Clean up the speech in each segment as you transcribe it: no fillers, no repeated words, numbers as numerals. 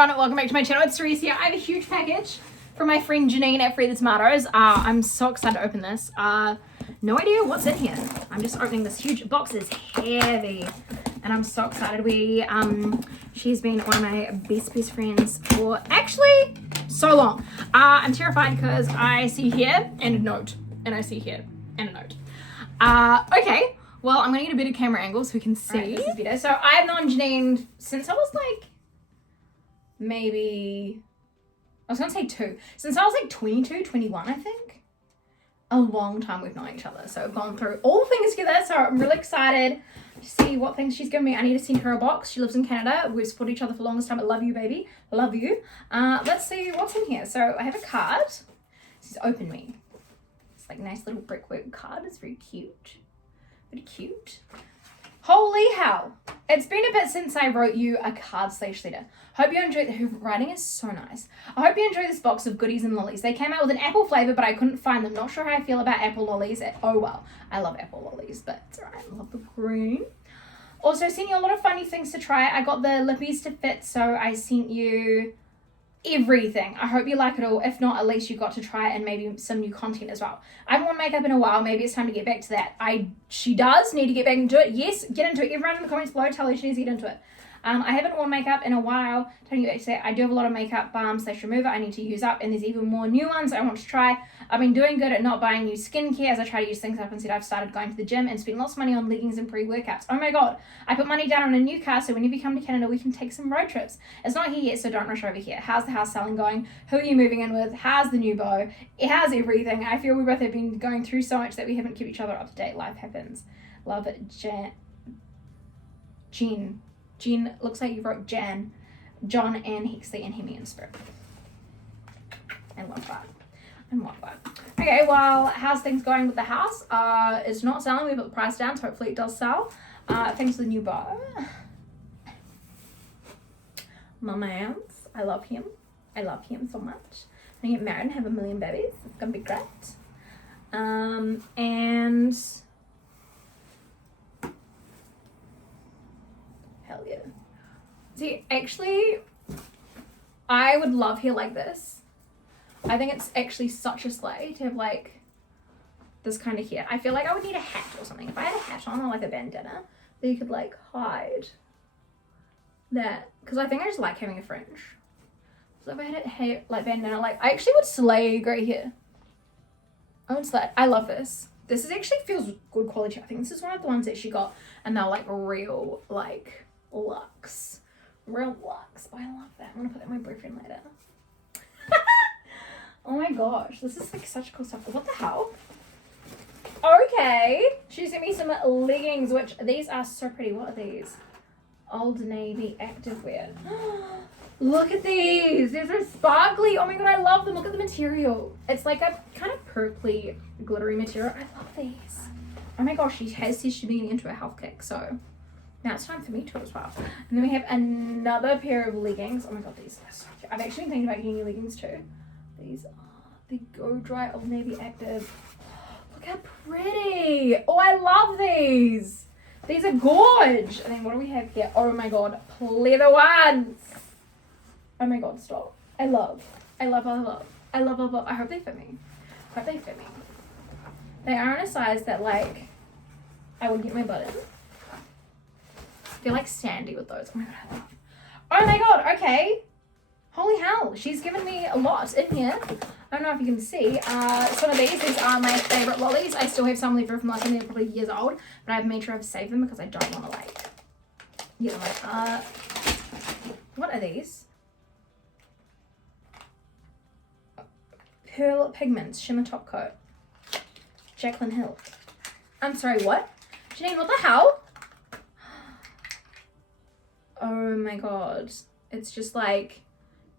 everyone, welcome back to my channel. It's Cerise here. I have a huge package from my friend Janine at FreetheTomatoes. I'm so excited to open this. No idea what's in here. I'm just opening this huge box. It's heavy and I'm so excited. She's been one of my best friends for actually so long. I'm terrified because I see here and a note, and I see here and a note. Okay, well, I'm gonna get a better camera angle so we can see. Right, this is better. So I've known Janine since I was like, maybe, I was gonna say 2. Since I was like 22, 21, I think. A long time we've known each other. So I've gone through all things together. So I'm really excited to see what things she's given me. I need to send her a box. She lives in Canada. We've supported each other for the longest time. I love you, baby. Love you. Let's see what's in here. So I have a card. It says open me. It's like a nice little brickwork card. It's very cute. Very cute. Holy hell. It's been a bit since I wrote you a card/letter. Hope you enjoyed. Her writing is so nice. I hope you enjoyed this box of goodies and lollies. They came out with an apple flavor, but I couldn't find them. Not sure how I feel about apple lollies. Oh well. I love apple lollies, but it's alright. I love the green. Also, sent you a lot of funny things to try. I got the lippies to fit, so I sent you everything. I hope you like it all. If not, at least you got to try it and maybe some new content as well. I haven't worn makeup in a while. Maybe it's time to get back to that. She does need to get back into it. Yes, get into it. Everyone in the comments below, tell her she needs to get into it. I haven't worn makeup in a while. Telling you back to say I do have a lot of makeup balm/remover I need to use up, and there's even more new ones I want to try. I've been doing good at not buying new skincare as I try to use things up. Instead, I've started going to the gym and spent lots of money on leggings and pre-workouts. Oh my god, I put money down on a new car, so whenever you come to Canada, we can take some road trips. It's not here yet, so don't rush over here. How's the house selling going? Who are you moving in with? How's the new beau? It has everything. I feel we both have been going through so much that we haven't kept each other up to date. Life happens. Love it, Jen, looks like you wrote Jan, John, and Hexley, and Hemi and Spirit. I love that. Okay, well, how's things going with the house? It's not selling. We put the price down, so hopefully it does sell. Thanks to the new beau. My man's. I love him. I love him so much. I'm gonna get married and have a million babies. It's gonna be great. And hell yeah. See, actually, I would love hair like this. I think it's actually such a slay to have like this kind of hair. I feel like I would need a hat or something. If I had a hat on or like a bandana, then you could like hide that. Because I think I just like having a fringe. So if I had a hair like bandana, like I actually would slay grey hair. I would slay. I love this. This is actually feels good quality. I think this is one of the ones that she got, and they're like real like luxe. Real luxe. Oh, I love that. I'm gonna put that in my boyfriend later. Oh my gosh, this is like such cool stuff. What the hell? Okay, she sent me some leggings, which these are so pretty. What are these? Old Navy activewear. Look at these. These are sparkly. Oh my god, I love them. Look at the material. It's like a kind of purpley, glittery material. I love these. Oh my gosh, she has said she's been into a health kick, so now it's time for me to as well. And then we have another pair of leggings. Oh my god, these are so cute. I've actually been thinking about getting new leggings too. These are the Go Dry Old Navy Active. Look how pretty. Oh, I love these. These are gorge. And then what do we have here? Oh my god, pleather ones. Oh my god, stop. I love. I hope they fit me. They are in a size that like I would get my butt in. I feel like Sandy with those. Oh my god, I love. Oh my god, okay. Holy hell, she's given me a lot in here. I don't know if you can see. Some of these are my favorite lollies. I still have some left over from last time. They're probably years old, but I've made sure I've saved them because I don't want to like get them like, what are these? Pearl Pigments Shimmer Top Coat. Jaclyn Hill. I'm sorry, what? Janine, what the hell? Oh my god. It's just like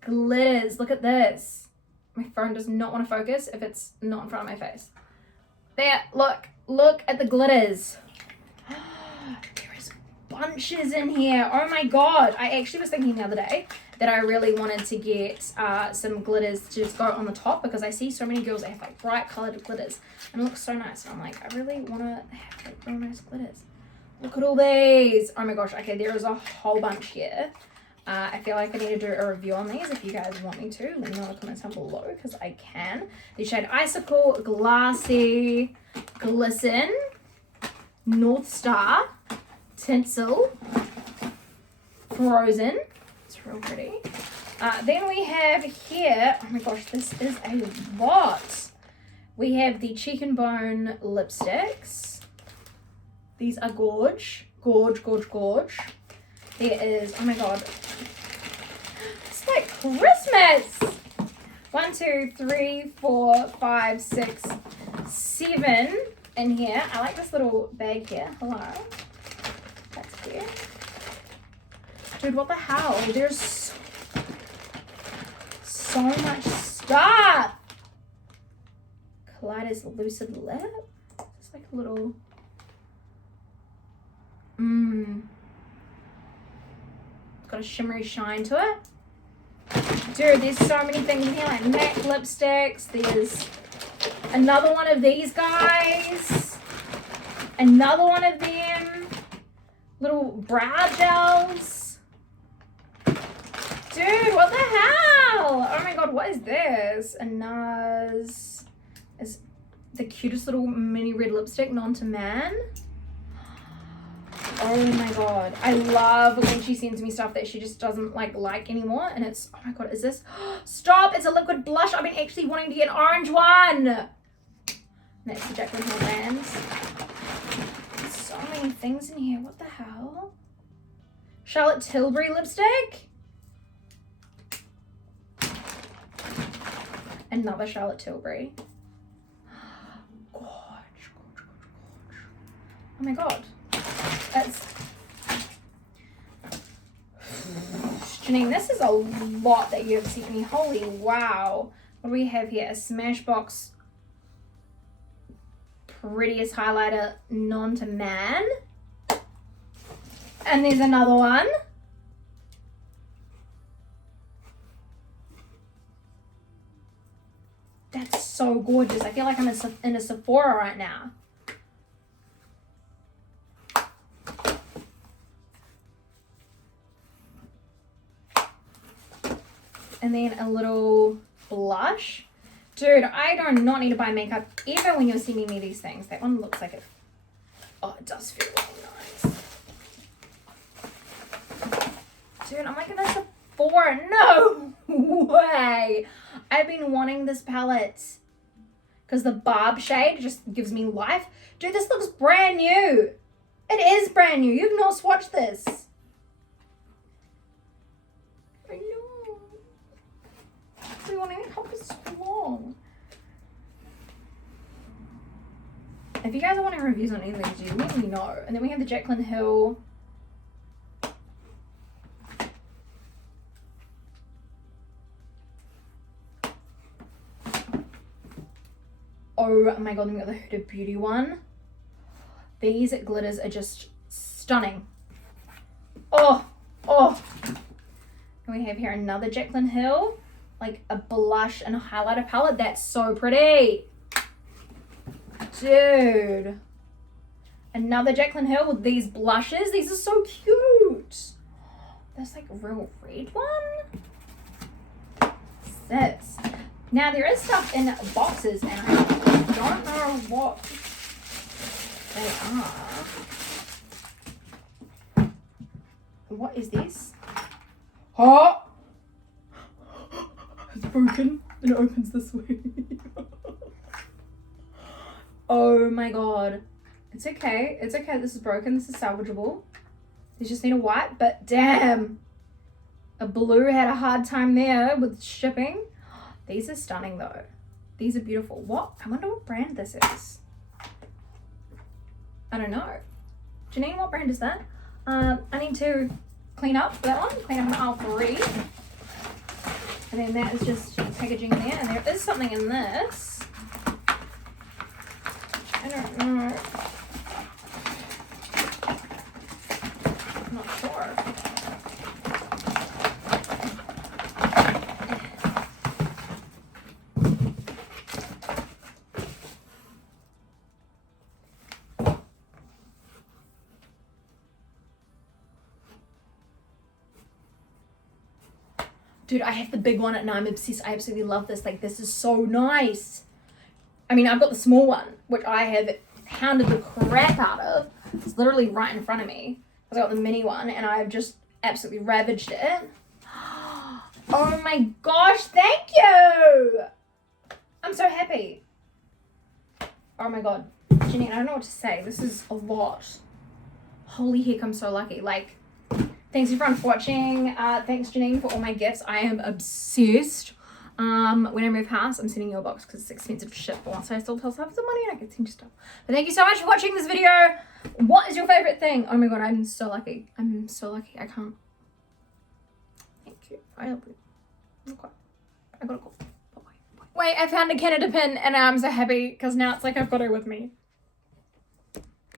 glitters. Look at this. My phone does not want to focus if it's not in front of my face. There, look at the glitters. There is bunches in here. Oh my god. I actually was thinking the other day that I really wanted to get some glitters to just go on the top, because I see so many girls that have like bright colored glitters and it looks so nice, and I'm like, I really want to have like real nice glitters. Look at all these. Oh my gosh. Okay, there is a whole bunch here. I feel like I need to do a review on these. If you guys want me to, let me know in the comments down below because I can. The shade Icicle, Glassy, Glisten, North Star, Tinsel, Frozen. It's real pretty. Then we have here, oh my gosh, this is a lot. We have the Cheek and Bone lipsticks. These are gorge. Gorge, gorge, gorge. There is, oh my god. It's like Christmas! 1, 2, 3, 4, 5, 6, 7 in here. I like this little bag here. Hello. That's cute. Dude, what the hell? There's so much stuff. Kaleidos Lucid Lip. It's like a little... It's got a shimmery shine to it. Dude, there's so many things in here, like MAC lipsticks. There's another one of these guys. Another one of them. Little brow gels. Dude, what the hell? Oh my god, what is this? A NARS. Is the cutest little mini red lipstick, known to man. Oh my god, I love when she sends me stuff that she just doesn't like anymore, and it's, oh my god, is this, stop, it's a liquid blush. I've been actually wanting to get an orange one. That's the Jaclyn Hill brand. There's so many things in here, what the hell? Charlotte Tilbury lipstick. Another Charlotte Tilbury. Gorge, gorge, gorge, gorge. Oh my god. That's... Janine, this is a lot that you have sent me. Holy wow. What do we have here? A Smashbox Prettiest Highlighter, known to man. And there's another one. That's so gorgeous. I feel like I'm in a Sephora right now. And then a little blush. Dude, I do not need to buy makeup even when you're sending me these things. That one looks like it. Oh, it does feel really nice. Dude, I'm like in a Sephora. No way. I've been wanting this palette because the Barb shade just gives me life. Dude, this looks brand new. It is brand new. You've not swatched this. I know. I want to help it so long. If you guys are wanting reviews on any of these, let me know. And then we have the Jaclyn Hill. Oh my god, then we got the Huda Beauty one. These glitters are just stunning. Oh, oh. And we have here another Jaclyn Hill. Like a blush and a highlighter palette. That's so pretty. Dude. Another Jaclyn Hill with these blushes. These are so cute. There's like a real red one. Sis. Now there is stuff in boxes and I don't know what they are. What is this? Oh! It's broken. It opens this way. Oh my god. It's okay. It's okay. This is broken. This is salvageable. They just need a white, but damn. A blue had a hard time there with shipping. These are stunning though. These are beautiful. What? I wonder what brand this is. I don't know. Janine, what brand is that? I need to clean up that one. Clean up an aisle 3. And then that is just packaging there. And there is something in this. I don't know. I'm not sure. Dude, I have the big one and I'm obsessed. I absolutely love this. Like, this is so nice. I mean, I've got the small one, which I have hounded the crap out of. It's literally right in front of me. I got the mini one and I've just absolutely ravaged it. Oh my gosh, thank you! I'm so happy. Oh my god. Janine, I don't know what to say. This is a lot. Holy heck, I'm so lucky. Like, thanks everyone for watching. Thanks Janine for all my gifts. I am obsessed. When I move house, I'm sending you a box because it's expensive to ship. But once I still have some money, I can send you stuff. But thank you so much for watching this video. What is your favorite thing? Oh my god, I'm so lucky. I'm so lucky. I can't. Thank you. I got a call. Wait, I found a Canada pin and I'm so happy because now it's like I've got her with me.